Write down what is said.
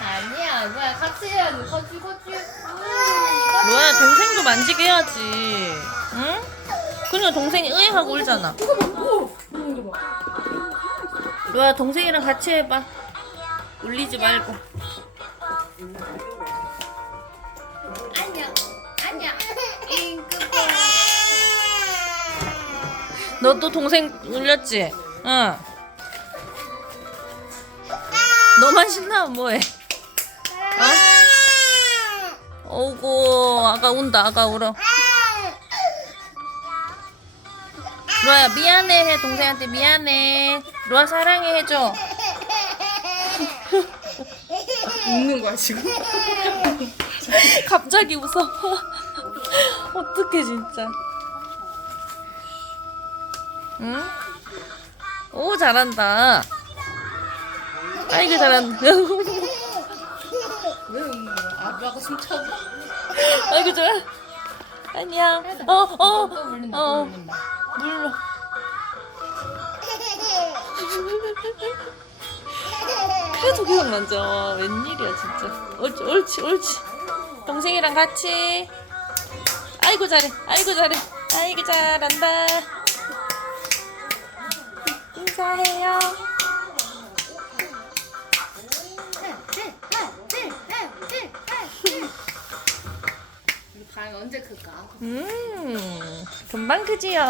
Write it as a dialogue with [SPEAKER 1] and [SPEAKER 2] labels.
[SPEAKER 1] 아니야, 뭐야, 같이 해야지. 거치, 거치.
[SPEAKER 2] 로아야 동생도 만지게 해야지. 응? 그러니까 동생이 의하고 울잖아. 로아야 동생이랑 같이 해봐. 울리지 말고.
[SPEAKER 1] 잉크볼.
[SPEAKER 2] 너도 동생 울렸지? 응. 너만 신나면 뭐해? 어? 어구 아가 운다 아가 울어. 로아야 미안해 해 동생한테 미안해. 로아 사랑해 해줘.
[SPEAKER 3] 웃는 거야 지금?
[SPEAKER 2] 갑자기 웃어. 어떡해 진짜. 응? 오 잘한다. 아이고 잘한다.
[SPEAKER 1] 왜 웃는 거야? 아빠가 숨차고.
[SPEAKER 2] 아이고 좋아. 안녕. 어어 어. 물러. 계속 계속 만져. 웬일이야 진짜. 옳지 옳지 옳지. 동생이랑 같이. 아이고 잘해. 아이고 잘해. 아이고 잘한다. 인사해요.
[SPEAKER 1] 언제 클까?
[SPEAKER 2] 음 금방 크지요.